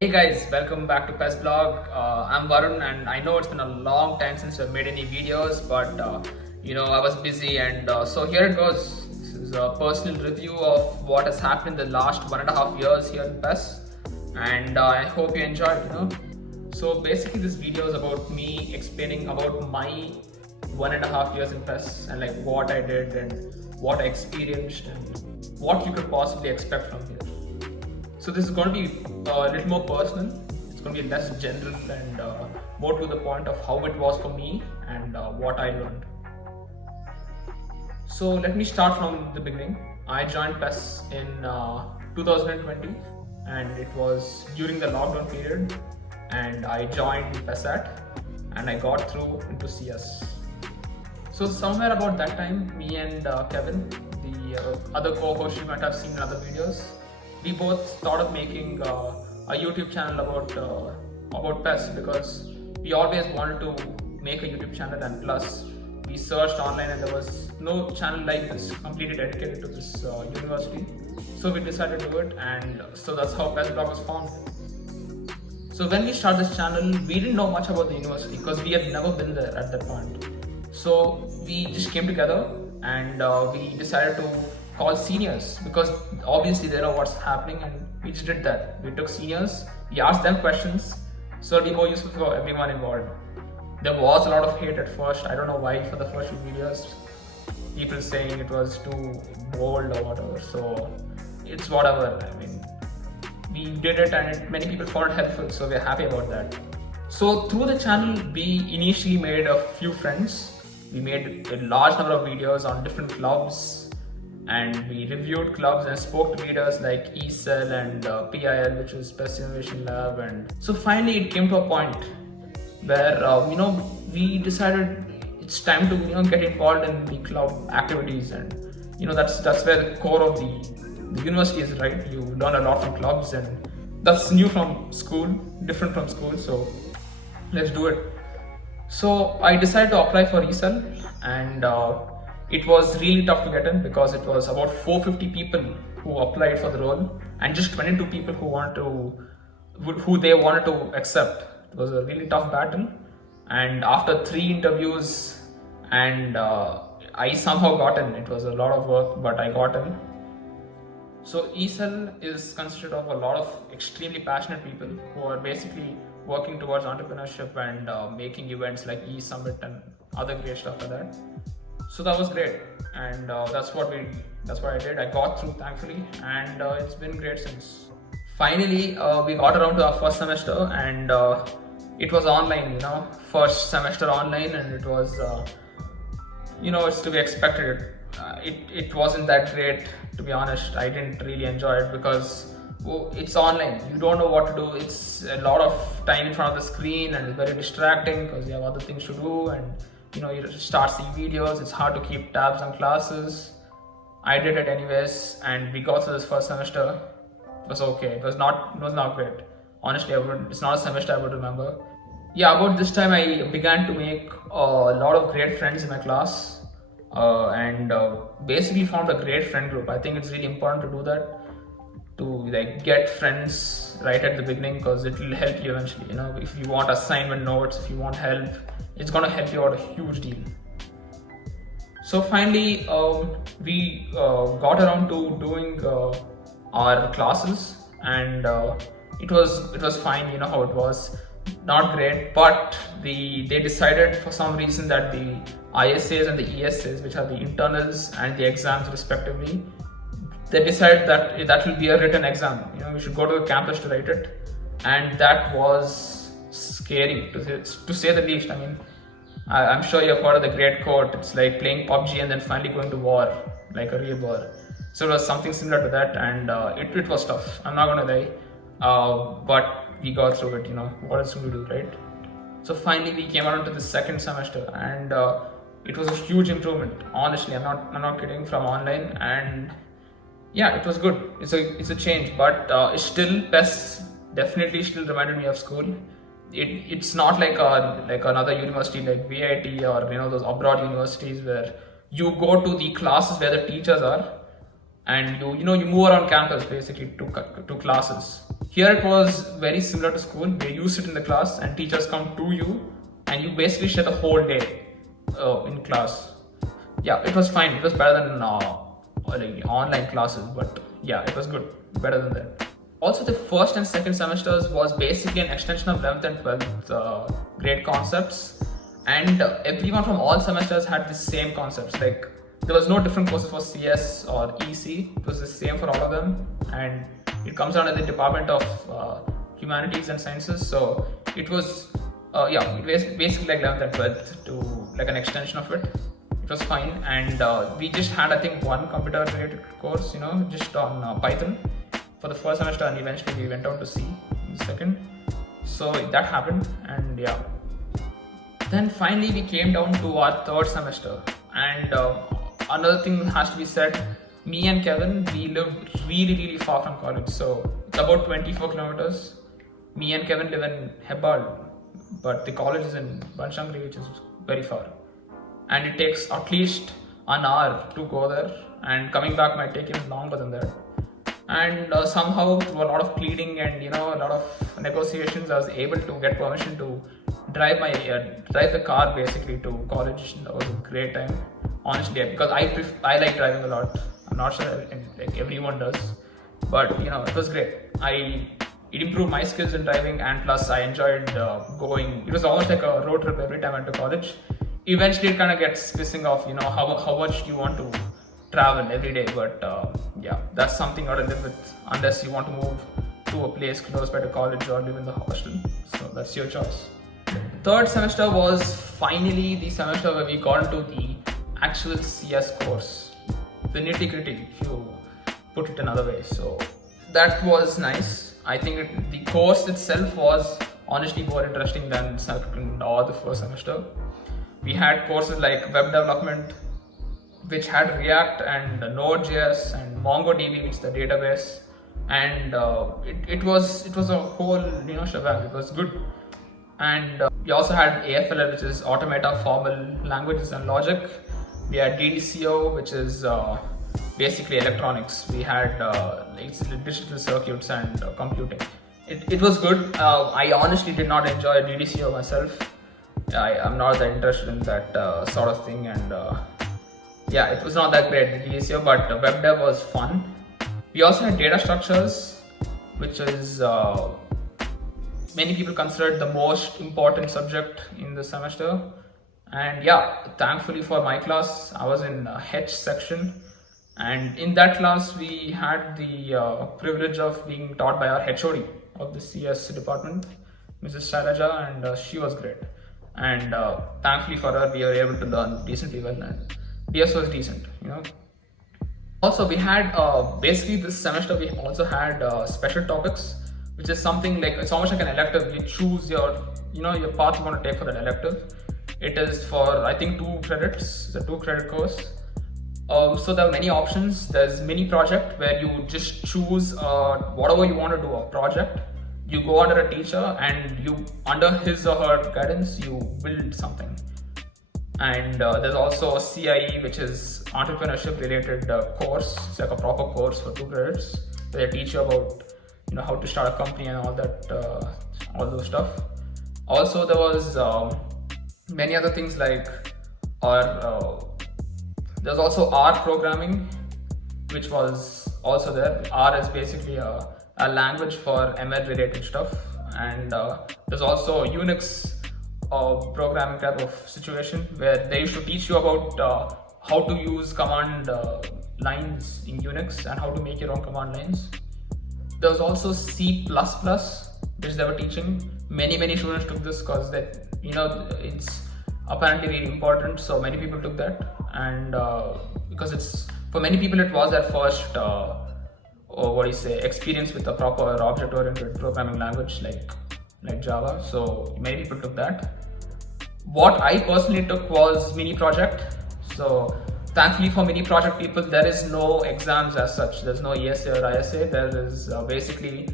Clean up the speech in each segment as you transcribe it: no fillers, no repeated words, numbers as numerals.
Hey guys, welcome back to PES Blog. I'm Varun, and I know it's been a long time since I've made any videos, but I was busy, and so here it goes. This is a personal review of what has happened in the last 1.5 years here in PES, and I hope you enjoyed. So basically, this video is about me explaining about my 1.5 years in PES and like what I did and what I experienced and what you could possibly expect from here. So this is going to be a little more personal. It's going to be less general and more to the point of how it was for me and what I learned. So let me start from the beginning. I joined PES in 2020 and it was during the lockdown period, and I joined PESAT and I got through into CS. So somewhere about that time, me and Kevin, the other co-host you might have seen in other videos, we both thought of making a YouTube channel about PES because we always wanted to make a YouTube channel, and plus we searched online and there was no channel like this completely dedicated to this university. So we decided to do it, and so that's how PES Blog was formed. So when we started this channel, we didn't know much about the university because we had never been there at that point. So we just came together and we decided to call seniors because obviously they know what's happening, and we just did that. We took seniors, we asked them questions, so it'll be more useful for everyone involved. There was a lot of hate at first. I don't know why for the first few videos. People saying it was too bold or whatever. So it's whatever. I mean, we did it and many people found it helpful, so we're happy about that. So through the channel, we initially made a few friends. We made a large number of videos on different clubs, and we reviewed clubs and spoke to leaders like ESL and PIL, which is PES Innovation Lab. And so finally it came to a point where we decided it's time to get involved in the club activities, and that's where the core of the university is, right? You learn a lot from clubs, and that's new from school, different from school, so let's do it. So I decided to apply for ESL, and it was really tough to get in because it was about 450 people who applied for the role and just 22 people who they wanted to accept. It was a really tough battle, and after 3 interviews and I somehow got in. It was a lot of work, but I got in. So ESL is consisted of a lot of extremely passionate people who are basically working towards entrepreneurship and making events like E-Summit and other great stuff like that. So that was great, and that's what I did. I got through, thankfully, and it's been great since. Finally, we got around to our first semester, and it was online. First semester online, and it was it's to be expected. It wasn't that great, to be honest. I didn't really enjoy it because it's online. You don't know what to do. It's a lot of time in front of the screen, and it's very distracting because you have other things to do, and you start seeing videos. It's hard to keep tabs on classes. I did it anyways, and we got through this first semester. It was okay. It was not great. Honestly, it's not a semester I would remember. Yeah, about this time I began to make a lot of great friends in my class, and basically found a great friend group. I think it's really important to do that, to like get friends right at the beginning, because it will help you eventually. If you want assignment notes, if you want help, it's going to help you out a huge deal. So finally, we got around to doing our classes, and it was fine. You know how it was, not great, but they decided for some reason that the ISAs and the ESAs, which are the internals and the exams respectively, they decided that will be a written exam. We should go to the campus to write it, and that was scary to say the least. I mean, I'm sure you've heard of the great quote. It's like playing PUBG and then finally going to war, like a real war. So it was something similar to that, and it was tough. I'm not gonna lie, but we got through it. What else do we do, right? So finally we came out into the second semester, and it was a huge improvement. Honestly, I'm not kidding, from online, and yeah, it was good. It's a change, but it's still PES definitely still reminded me of school. It's not like another university like VIT or those abroad universities where you go to the classes where the teachers are, and you move around campus basically to classes. Here it was very similar to school, where you sit in the class and teachers come to you and you basically share the whole day in class. Yeah, it was fine. It was better than like online classes, but yeah, it was good, better than that. Also, the first and second semesters was basically an extension of 11th and 12th grade concepts, and everyone from all semesters had the same concepts. Like, there was no different courses for CS or EC. It was the same for all of them, and it comes under the Department of Humanities and Sciences. So it was it was basically like 11th and 12th to like an extension of it. It was fine, and we just had, I think, one computer related course, just on Python for the first semester, and eventually we went on to C in the second. So that happened, and yeah. Then finally we came down to our third semester, and another thing has to be said. Me and Kevin, we live really far from college, so it's about 24 kilometers. Me and Kevin live in Hebbal, but the college is in Banshangri, which is very far, and it takes at least an hour to go there, and coming back might take even longer than that. And somehow, through a lot of pleading and a lot of negotiations, I was able to get permission to drive the car basically to college. That was a great time, honestly, because I like driving a lot. I'm not sure like everyone does, but it was great. It improved my skills in driving, and plus I enjoyed going. It was almost like a road trip every time I went to college. Eventually, it kind of gets pissing off. How much do you want to travel every day? But yeah, that's something you gotta live with, unless you want to move to a place close by to college or live in the hostel. So that's your choice. Third semester was finally the semester where we got into the actual CS course, the nitty-gritty, if you put it another way. So that was nice. I think the course itself was honestly more interesting than second or the first semester. We had courses like web development, which had React and Node.js and MongoDB, which is the database, and it was a whole shebang. It was good. And we also had AFLL, which is Automata Formal Languages and Logic. We had DDCO, which is basically electronics. We had digital circuits and computing. It was good. I honestly did not enjoy DDCO myself. I'm not that interested in that sort of thing, and yeah, it was not that great, the DDCO, but web dev was fun. We also had data structures, which is many people consider it the most important subject in the semester. And yeah, thankfully for my class, I was in H section, and in that class we had the privilege of being taught by our HOD of the CS department, Mrs. Shailaja, and she was great. And thankfully for her, we were able to learn decently well, and DS was decent. Also, we had basically this semester we also had special topics, which is something like, it's almost like an elective. You choose your your path you want to take for that elective. It is for, I think, 2 credits. It's a 2-credit course. So there are many options. There's mini project, where you just choose whatever you want to do a project. You go under a teacher, and you, under his or her guidance, you build something. And there's also a CIE, which is entrepreneurship related course. It's like a proper course for 2 credits, where they teach you about how to start a company and all that, all those stuff. Also, there was many other things like there's also R programming, which was also there. R is basically a language for ML related stuff, and there's also Unix programming type of situation, where they used to teach you about how to use command lines in Unix and how to make your own command lines. There was also C++, which they were teaching. Many students took this because that it's apparently really important, so many people took that. And because it's, for many people, it was their first experience with a proper object-oriented programming language like Java. So many people took that. What I personally took was mini project. So thankfully for mini project people, there is no exams as such. There's no ESA or ISA. There is basically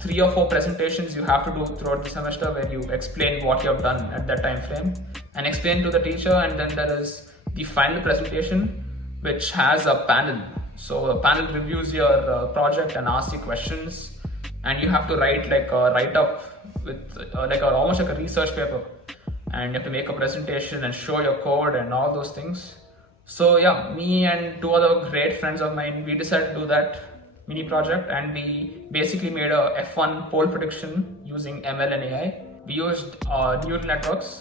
3 or 4 presentations you have to do throughout the semester, where you explain what you have done at that time frame and explain to the teacher. And then there is the final presentation, which has a panel. So the panel reviews your project and asks you questions, and you have to write like a write-up with almost like a research paper, and you have to make a presentation and show your code and all those things. So yeah, me and two other great friends of mine, we decided to do that mini project, and we basically made a F1 pole prediction using ML and AI. We used neural networks,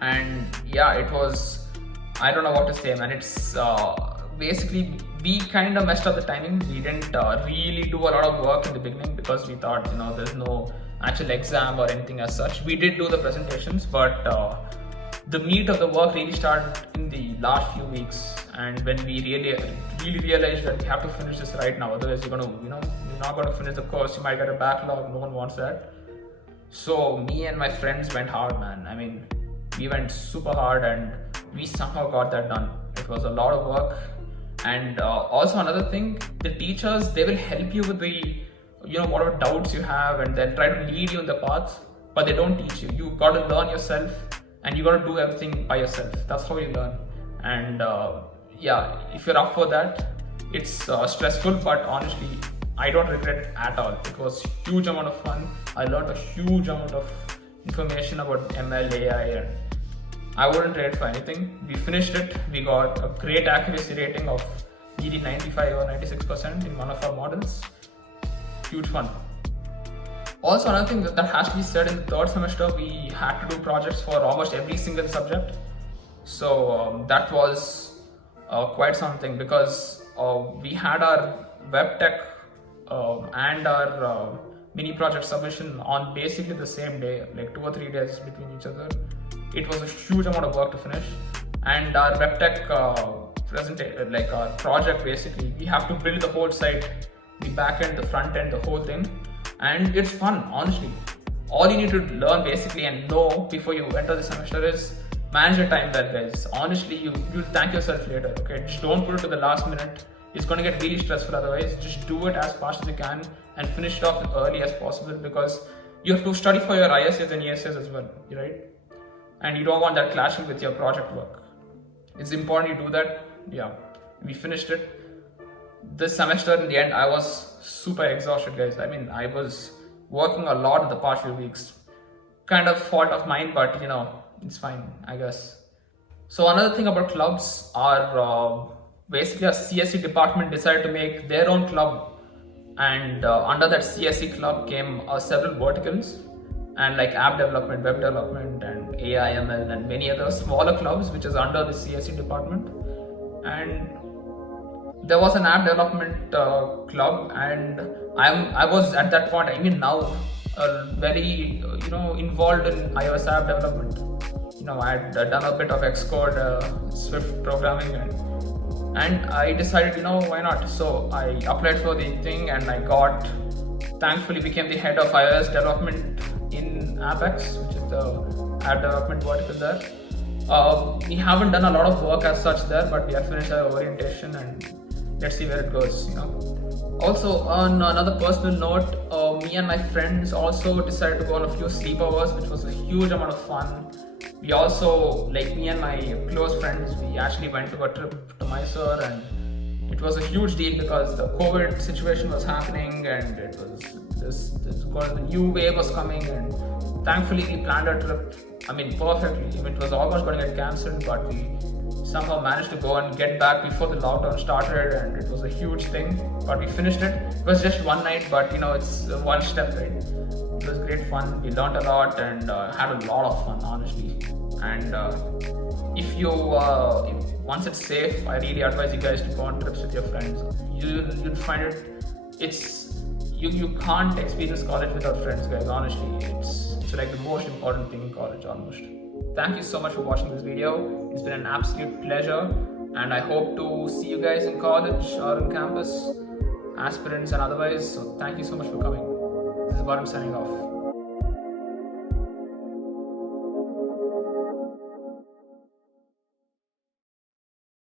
and yeah, it was, I don't know what to say, man. It's basically, we kind of messed up the timing. We didn't really do a lot of work in the beginning because we thought, there's no actual exam or anything as such. We did do the presentations, but the meat of the work really started in the last few weeks, and when we really realized that we have to finish this right now, otherwise you're not going to finish the course. You might get a backlog. No one wants that. So me and my friends went hard, man. I mean, we went super hard, and we somehow got that done. It was a lot of work. And also another thing, the teachers, they will help you with the whatever doubts you have, and they'll try to lead you in the path, but they don't teach you. You got to learn yourself, and you got to do everything by yourself. That's how you learn. And yeah, if you're up for that, it's stressful, but honestly, I don't regret it at all. It was a huge amount of fun. I learned a huge amount of information about ML, AI, and I wouldn't trade it for anything. We finished it. We got a great accuracy rating of nearly 95 or 96% in one of our models. Huge fun. Also, another thing that has to be said, in the third semester, we had to do projects for almost every single subject. So that was quite something, because we had our web tech and our mini project submission on basically the same day, like 2 or 3 days between each other. It was a huge amount of work to finish, and our web tech our project, basically we have to build the whole site, the back end, the front end, the whole thing, and it's fun. Honestly, all you need to learn basically and know before you enter the semester is manage your time well, guys. Honestly, you'll thank yourself later. Okay, just don't put it to the last minute. It's going to get really stressful otherwise. Just do it as fast as you can and finish it off as early as possible, because you have to study for your ISAs and ESAs as well, right? And you don't want that clashing with your project work. It's important you do that. Yeah, we finished it. This semester, in the end, I was super exhausted, guys. I mean, I was working a lot in the past few weeks. Kind of fault of mine, but it's fine, I guess. So another thing about clubs are basically a CSE department decided to make their own club, and under that CSE club came several verticals, and like app development, web development, and AI, ML, and many other smaller clubs which is under the CSE department. And there was an app development club, and I was at that point, even now, very involved in iOS app development. I had done a bit of Xcode, Swift programming, and I decided, why not? So I applied for the thing, and I thankfully became the head of iOS development in Apex, which is the app development vertical there. We haven't done a lot of work as such there, but we have finished our orientation, and let's see where it goes. Also, on another personal note, me and my friends also decided to go on a few sleepovers, which was a huge amount of fun. We also, like me and my close friends, we actually went to a trip to Mysore, and it was a huge deal because the COVID situation was happening, and it was the new wave was coming, and thankfully we planned our trip, perfectly. It was almost going to get cancelled, but we somehow managed to go and get back before the lockdown started, and it was a huge thing, but we finished it. It was just one night, but it's one step, right? It was great fun. We learned a lot and had a lot of fun, honestly. And if once it's safe, I really advise you guys to go on trips with your friends. You'll find you can't experience college without friends, guys. Honestly, it's like the most important thing in college, almost. Thank you so much for watching this video. It's been an absolute pleasure, and I hope to see you guys in college or on campus, aspirants and otherwise. So thank you so much for coming. This is Varun signing off.